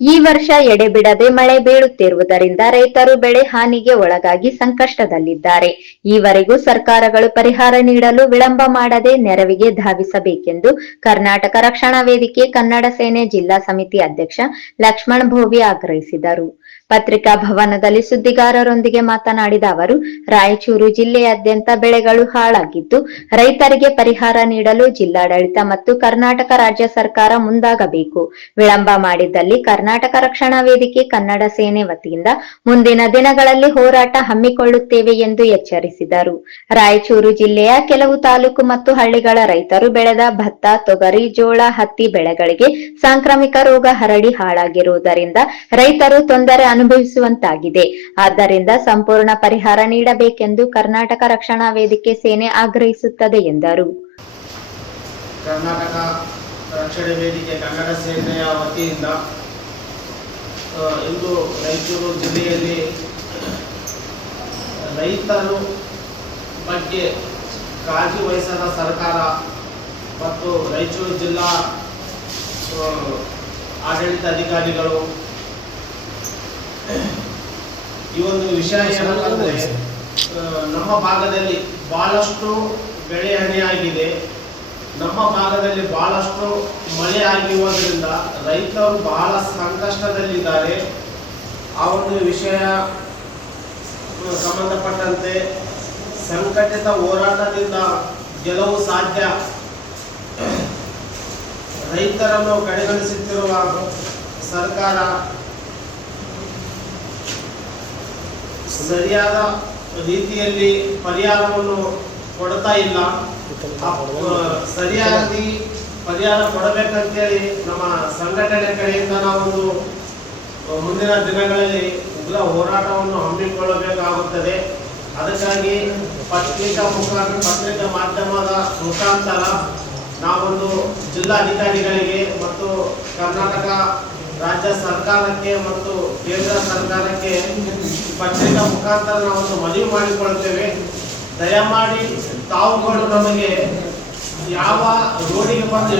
ಈ ವರ್ಷ ಎಡೆಬಿಡದೆ ಮಳೆ ಬೀಳುತ್ತಿರುವುದರಿಂದ ರೈತರು ಬೆಳೆ ಹಾನಿಗೆ ಒಳಗಾಗಿ ಸಂಕಷ್ಟದಲ್ಲಿದ್ದಾರೆ. ಈವರೆಗೂ ಸರ್ಕಾರಗಳು ಪರಿಹಾರ ನೀಡಲು ವಿಳಂಬ ಮಾಡದೆ ನೆರವಿಗೆ ಧಾವಿಸಬೇಕೆಂದು ಕರ್ನಾಟಕ ರಕ್ಷಣಾ ವೇದಿಕೆ ಕನ್ನಡ ಸೇನೆ ಜಿಲ್ಲಾ ಸಮಿತಿ ಅಧ್ಯಕ್ಷ ಲಕ್ಷ್ಮಣ್ ಭೋವಿ ಆಗ್ರಹಿಸಿದರು. ಪತ್ರಿಕಾ ಭವನದಲ್ಲಿ ಸುದ್ದಿಗಾರರೊಂದಿಗೆ ಮಾತನಾಡಿದ ಅವರು, ರಾಯಚೂರು ಜಿಲ್ಲೆಯಾದ್ಯಂತ ಬೆಳೆಗಳು ಹಾಳಾಗಿದ್ದು, ರೈತರಿಗೆ ಪರಿಹಾರ ನೀಡಲು ಜಿಲ್ಲಾಡಳಿತ ಮತ್ತು ಕರ್ನಾಟಕ ರಾಜ್ಯ ಸರ್ಕಾರ ಮುಂದಾಗಬೇಕು. ವಿಳಂಬ ಮಾಡಿದ್ದಲ್ಲಿ ಕರ್ನಾಟಕ ರಕ್ಷಣಾ ವೇದಿಕೆ ಕನ್ನಡ ಸೇನೆ ವತಿಯಿಂದ ಮುಂದಿನ ದಿನಗಳಲ್ಲಿ ಹೋರಾಟ ಹಮ್ಮಿಕೊಳ್ಳುತ್ತೇವೆ ಎಂದು ಎಚ್ಚರಿಸಿದರು. ರಾಯಚೂರು ಜಿಲ್ಲೆಯ ಕೆಲವು ತಾಲೂಕು ಮತ್ತು ಹಳ್ಳಿಗಳ ರೈತರು ಬೆಳೆದ ಭತ್ತ, ತೊಗರಿ, ಜೋಳ, ಹತ್ತಿ ಬೆಳೆಗಳಿಗೆ ಸಾಂಕ್ರಾಮಿಕ ರೋಗ ಹರಡಿ ಹಾಳಾಗಿರುವುದರಿಂದ ರೈತರು ತೊಂದರೆ ಅನುಭವಿಸುವಂತಾಗಿದೆ. ಆದ್ದರಿಂದ ಸಂಪೂರ್ಣ ಪರಿಹಾರ ನೀಡಬೇಕೆಂದು ಕರ್ನಾಟಕ ರಕ್ಷಣಾ ವೇದಿಕೆ ಸೇನೆ ಆಗ್ರಹಿಸುತ್ತದೆ ಎಂದರು. ಕರ್ನಾಟಕ ರಕ್ಷಣಾ ವೇದಿಕೆ ಕನ್ನಡ ಸೇನೆಯ ವತಿಯಿಂದ ಇಂದು ರಾಯಚೂರು ಜಿಲ್ಲೆಯಲ್ಲಿ ರೈತರು ಬಗ್ಗೆ ಕಾಳಜಿ ವಹಿಸದ ಸರ್ಕಾರ ಮತ್ತು ರಾಯಚೂರು ಜಿಲ್ಲಾ ಆಡಳಿತ ಅಧಿಕಾರಿಗಳು ಈ ಒಂದು ವಿಷಯ ಏನಂತಂದರೆ, ನಮ್ಮ ಭಾಗದಲ್ಲಿ ಬಹಳಷ್ಟು ಬೆಳೆ ಹಾನಿಯಾಗಿದೆ. ನಮ್ಮ ಭಾಗದಲ್ಲಿ ಬಹಳಷ್ಟು ಮಳೆ ಆಗಿರುವುದರಿಂದ ರೈತರು ಬಹಳ ಸಂಕಷ್ಟದಲ್ಲಿದ್ದಾರೆ. ಆ ಒಂದು ವಿಷಯ ಸಂಬಂಧಪಟ್ಟಂತೆ ಸಂಘಟಿತ ಹೋರಾಟದಿಂದ ಗೆಲುವು ಸಾಧ್ಯ. ರೈತರನ್ನು ಕಡೆಗಣಿಸುತ್ತಿರುವ ಸರ್ಕಾರ ಸರಿಯಾದ ರೀತಿಯಲ್ಲಿ ಪರಿಹಾರವನ್ನು ಕೊಡ್ತಾ ಇಲ್ಲ. ಸರಿಯಾಗಿ ಪರಿಹಾರ ಕೊಡಬೇಕಂತೇಳಿ ನಮ್ಮ ಸಂಘಟನೆ ಕಡೆಯಿಂದ ನಾವೊಂದು ಮುಂದಿನ ದಿನಗಳಲ್ಲಿ ಉಗ್ರ ಹೋರಾಟವನ್ನು ಹಮ್ಮಿಕೊಳ್ಳಬೇಕಾಗುತ್ತದೆ. ಅದಕ್ಕಾಗಿ ಪತ್ರಿಕಾ ಮಾಧ್ಯಮದ ಮುಖಾಂತರ ನಾವೊಂದು ಜಿಲ್ಲಾಧಿಕಾರಿಗಳಿಗೆ ಮತ್ತು ಕರ್ನಾಟಕ ರಾಜ್ಯ ಸರ್ಕಾರಕ್ಕೆ ಮತ್ತು ಕೇಂದ್ರ ಸರ್ಕಾರಕ್ಕೆ ಪತ್ರಿಕಾ ಮುಖಾಂತರ ನಾವೊಂದು ಮನವಿ ಮಾಡಿಕೊಳ್ಳುತ್ತೇವೆ. ದಯಮಾಡಿ ತಾವುಗಳು ನಮಗೆ ಯಾವ ರೋಡಿಗೆ ಬಂದು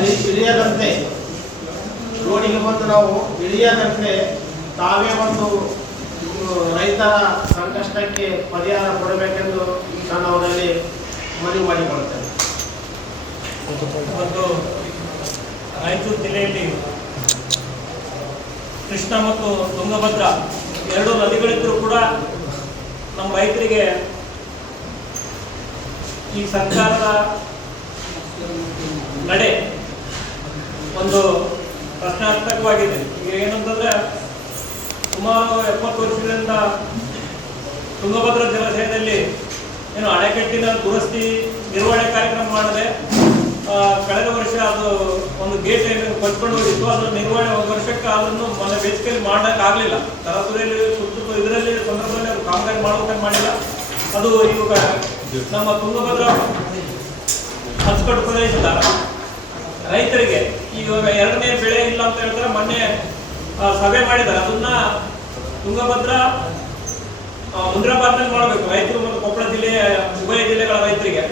ನಾವು ಇಳಿಯದಂತೆ ತಾವೇ ಒಂದು ರೈತರ ಸಂಕಷ್ಟಕ್ಕೆ ಪರಿಹಾರ ಕೊಡಬೇಕೆಂದು ನಾನು ಅವರಲ್ಲಿ ಮನವಿ ಮಾಡಿಕೊಳ್ಳುತ್ತೇನೆ. ಮತ್ತು ರಾಯಚೂರು ಜಿಲ್ಲೆಯಲ್ಲಿ ಕೃಷ್ಣ ಮತ್ತು ತುಂಗಭದ್ರಾ ಎರಡು ನದಿಗಳಿದ್ದರೂ ಕೂಡ ನಮ್ಮ ರೈತರಿಗೆ ಈ ಸರ್ಕಾರದ ನಡೆ ಒಂದು ಪ್ರಶ್ನಾರ್ಥಕವಾಗಿದೆ. ಈಗ ಏನಂತಂದ್ರೆ, ಸುಮಾರು 70 ವರ್ಷಗಳಿಂದ ತುಂಗಭದ್ರಾ ಜಲಾಶಯದಲ್ಲಿ ಏನು ಅಣೆಕಟ್ಟಿನ ದುರಸ್ತಿ ನಿರ್ವಹಣೆ ಕಾರ್ಯಕ್ರಮ ಮಾಡಿದೆ. ಕಳೆದ ವರ್ಷ ಅದು ಒಂದು ಗೇಟ್ ಏನು ಕೊಚ್ಕೊಂಡು ಹೋಗಿತ್ತು, ಅದು ನಿರ್ವಹಣೆ ಒಂದು ವರ್ಷಕ್ಕೆ ಅದನ್ನು ಮೊನ್ನೆ ಬೇಸಿಗೆಯಲ್ಲಿ ಮಾಡೋಕ್ಕಾಗಲಿಲ್ಲ. ತರಾತುರಿಯಲ್ಲಿ ಇದರಲ್ಲಿ ಸಂದರ್ಭದಲ್ಲಿ ಅದು ಕಾಮಗಾರಿ ಮಾಡೋದಕ್ಕೆ ಮಾಡಿಲ್ಲ. ಅದು ಇವಾಗ ನಮ್ಮ ತುಂಗಭದ್ರಾ ಅಚ್ಚುಕಟ್ಟು ಪ್ರದೇಶದ ರೈತರಿಗೆ ಇವಾಗ ಎರಡನೇ ಬೆಳೆ ಇಲ್ಲ ಅಂತ ಹೇಳಿದ್ರೆ ಮೊನ್ನೆ ಸಭೆ ಮಾಡಿದ್ದಾರೆ. ಅದನ್ನ ತುಂಗಭದ್ರಾ ಮುಂದ್ರಾಬಾದ್ನಲ್ಲಿ ಮಾಡಬೇಕು ರೈತರು ಮತ್ತು ಕೊಪ್ಪಳ ಜಿಲ್ಲೆಯ ಉಭಯ ಜಿಲ್ಲೆಗಳ ರೈತರಿಗೆ.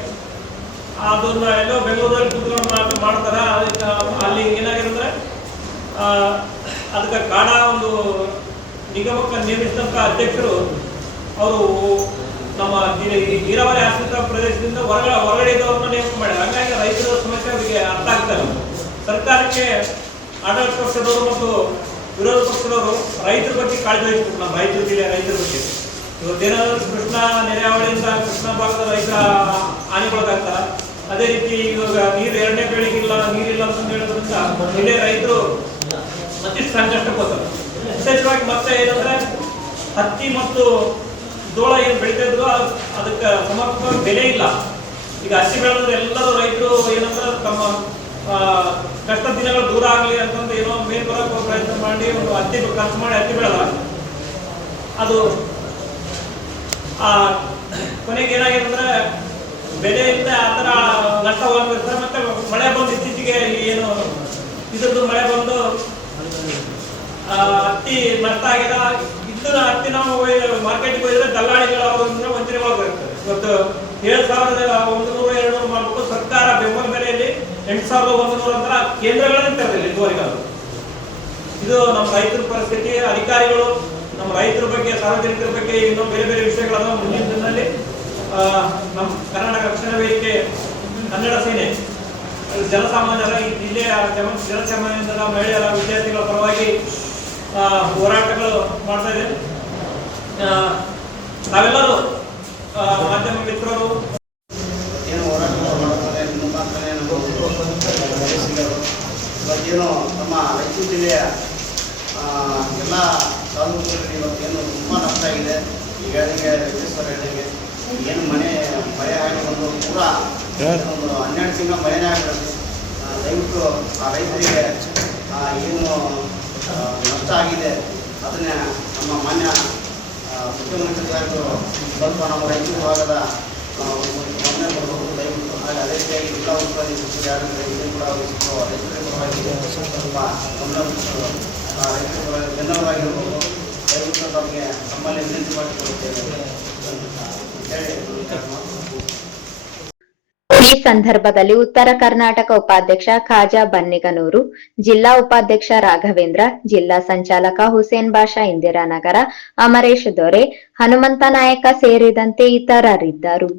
ಅದನ್ನ ಎಲ್ಲೋ ಬೆಂಗಳೂರಲ್ಲಿ ಕೂತ್ಕೊಂಡು ಮಾಡ್ತಾರೆ. ಅಲ್ಲಿ ಏನಾಗಿರುತ್ತೆ, ಅದಕ್ಕೆ ಕಾಡ ಒಂದು ನಿಗಮಕ್ಕೆ ನೇಮಿಸಿದಂಥ ಅಧ್ಯಕ್ಷರು ಅವರು ನಮ್ಮ ನೀರಾವರಿ ಆಶ್ರಿತ ಪ್ರದೇಶದಿಂದ ಹೊರಗಡೆ ಇದ್ದವ್ರನ್ನ ನೇಮಕ ಮಾಡಿದ್ದಾರೆ. ಹಾಗಾಗಿ ರೈತರ ಸಮಸ್ಯೆ ಅವರಿಗೆ ಅರ್ಥ ಆಗ್ತಾರೆ. ಸರ್ಕಾರಕ್ಕೆ ಆಡಳಿತ ಪಕ್ಷದವರು ಮತ್ತು ವಿರೋಧ ಪಕ್ಷದವರು ರೈತರ ಬಗ್ಗೆ ಕಾಳಜಿ ವಹಿಸಬೇಕು. ನಮ್ಮ ರಾಯಚೂರು ಜಿಲ್ಲೆಯ ರೈತರ ಬಗ್ಗೆ ಇವತ್ತೇನಾದರೂ ಕೃಷ್ಣ ನೆರೆಹಾವಳಿಯಿಂದ ಕೃಷ್ಣ ಭಾಗದ ರೈತ ಹಾನಿಗೊಳಗಾಗ್ತಾರೆ. ಅದೇ ರೀತಿ ಇವಾಗ ಎರಡನೇ ಬೆಳೆಗಿಲ್ಲ, ನೀರಿಲ್ಲ ಅಂತ ಹೇಳೋದ್ರಿಂದ ಇಲ್ಲೇ ರೈತರು ಮತ್ತಿಷ್ಟು ಸಂಕಷ್ಟಕ್ಕೆ ಹೋಗ್ತಾರೆ. ವಿಶೇಷವಾಗಿ ಮತ್ತೆ ಏನಂದ್ರೆ, ಹತ್ತಿ ಮತ್ತು ಜೋಳ ಏನು ಬೆಳೀತಾ ಇದ್ರು ಅದಕ್ಕೆ ಸಮರ್ಪಕ ಬೆಲೆ ಇಲ್ಲ. ಈಗ ಹತ್ತಿ ಬೆಳೆದ್ರೆ ಎಲ್ಲರೂ ರೈತರು ಏನಂದ್ರೆ ತಮ್ಮ ಕಷ್ಟ ದಿನಗಳು ದೂರ ಆಗಲಿ ಅಂತಂದು ಏನೋ ಮೇಲ್ ಬರೋಕೆ ಪ್ರಯತ್ನ ಮಾಡಿ ಒಂದು ಹತ್ತಿ ಖರ್ಚು ಮಾಡಿ ಹತ್ತಿ ಬೆಳೆದ ಅದು ಕೊನೆಗೆ ಏನಾಗಿರ್ತಂದ್ರೆ ಬೆಲೆಯಿಂದ ಆ ಥರ ನಷ್ಟವಾಗಿರ್ತಾರೆ. ಮತ್ತೆ ಮಳೆ ಬಂದು ಇತ್ತೀಚೆಗೆ ಏನು ಇದ್ರದ್ದು ಮಳೆ ಬಂದು ಹತ್ತಿ ನಷ್ಟ ಆಗಿದೆ. ಇದನ್ನ ಹತ್ತಿ ನಾವು ಮಾರ್ಕೆಟ್ಗೆ ಹೋಗಿದ್ರೆ ದಲ್ಲಾಳಿಗಳು ಅವರಿಂದ ವಂಚನೆ ಮಾಡಬೇಕಾಗ್ತದೆ. ಇವತ್ತು 7,100-200 ಮಾಡಬೇಕು. ಸರ್ಕಾರ ಬೆಂಬಲ ಬೆಲೆಯಲ್ಲಿ 8,100 ಅಂತ ಕೇಂದ್ರಗಳನ್ನೇ ತೆರೆದಿಲ್ಲ ಇದುವರೆಗೆ. ಇದು ನಮ್ಮ ರೈತರ ಪರಿಸ್ಥಿತಿ. ಅಧಿಕಾರಿಗಳು ನಮ್ಮ ರೈತರ ಬಗ್ಗೆ, ಸಾರ್ವಜನಿಕರ ಬಗ್ಗೆ ಇನ್ನೂ ಬೇರೆ ಬೇರೆ ವಿಷಯಗಳನ್ನು ಮುಂದಿನ ದಿನದಲ್ಲಿ ನಮ್ಮ ಕರ್ನಾಟಕ ರಕ್ಷಣಾ ವೇದಿಕೆ, ಕನ್ನಡ ಸೇನೆ, ಜನಸಾಮಾನ್ಯರ, ಈ ಜಿಲ್ಲೆಯ ಜನಸಾಮಾನ್ಯರ, ಮಹಿಳೆಯರ, ವಿದ್ಯಾರ್ಥಿಗಳ ಪರವಾಗಿ ಹೋರಾಟಗಳು ಮಾಡ್ತಾ ಇದೆ. ನಾವೆಲ್ಲರೂ ಮಾಧ್ಯಮ ಮಿತ್ರರು ಏನು ಹೋರಾಟಗಳು ಮಾಡ್ತಾರೆ ನಿಮ್ಮ ಮಾತ್ರನೇ ಇವತ್ತೇನು ನಮ್ಮ ರಾಯಚೂರು ಜಿಲ್ಲೆಯ ಎಲ್ಲ ತಾಲೂಕುಗಳಲ್ಲಿ ಇವತ್ತೇನು ತುಂಬ ನಷ್ಟ ಆಗಿದೆ. ಈಗ ಹೇಳಿದಂಗೆ ವೆಂಕಟೇಶ್ವರ ಹೇಳಿದಂಗೆ ಏನು ಮಳೆ ಆಗಿ ಒಂದು ಪೂರ ಒಂದು 12 ತಿಂಗಳ ಮಳೆನೇ ಆಗಿರುತ್ತೆ. ದಯವಿಟ್ಟು ಆ ರೈತರಿಗೆ ಏನು ನಷ್ಟ ಆಗಿದೆ ಅದನ್ನ ನಮ್ಮ ಮಾನ್ಯ ಮುಖ್ಯಮಂತ್ರಿ ಸಾಹೇಬರು ಸ್ವಲ್ಪ ನಮ್ಮ ರೈತರು ಭಾಗದ ಗಮನ ಕೊಡಬೇಕು ದಯವಿಟ್ಟು. ಹಾಗೆ ಅದೇ ರೀತಿಯಾಗಿ ಜಿಲ್ಲಾ ಉಸ್ತುವಾರಿ ಸಚಿವರು ಯಾರಂದರೆ ಇದನ್ನು ಕೂಡ ರೈತರ ಪರವಾಗಿ ಸ್ವಲ್ಪ ಗಮನ ರೈತರ ಪರವಾಗಿ ಬೆನ್ನವರಾಗಿರ್ಬೋದು. ದಯವಿಟ್ಟು ತಮಗೆ ನಮ್ಮಲ್ಲಿ ವಿನಂತಿ ಮಾಡಿಕೊಳ್ಳುತ್ತೇವೆ ಹೇಳಿ. ಈ ಸಂದರ್ಭದಲ್ಲಿ ಉತ್ತರ ಕರ್ನಾಟಕ ಉಪಾಧ್ಯಕ್ಷ ಖಾಜಾ ಬನ್ನಿಗನೂರು, ಜಿಲ್ಲಾ ಉಪಾಧ್ಯಕ್ಷ ರಾಘವೇಂದ್ರ, ಜಿಲ್ಲಾ ಸಂಚಾಲಕ ಹುಸೇನ್ ಬಾಷಾ ಇಂದಿರಾನಗರ, ಅಮರೇಶ್ ದೊರೆ, ಹನುಮಂತ ನಾಯಕ ಸೇರಿದಂತೆ ಇತರರಿದ್ದರು.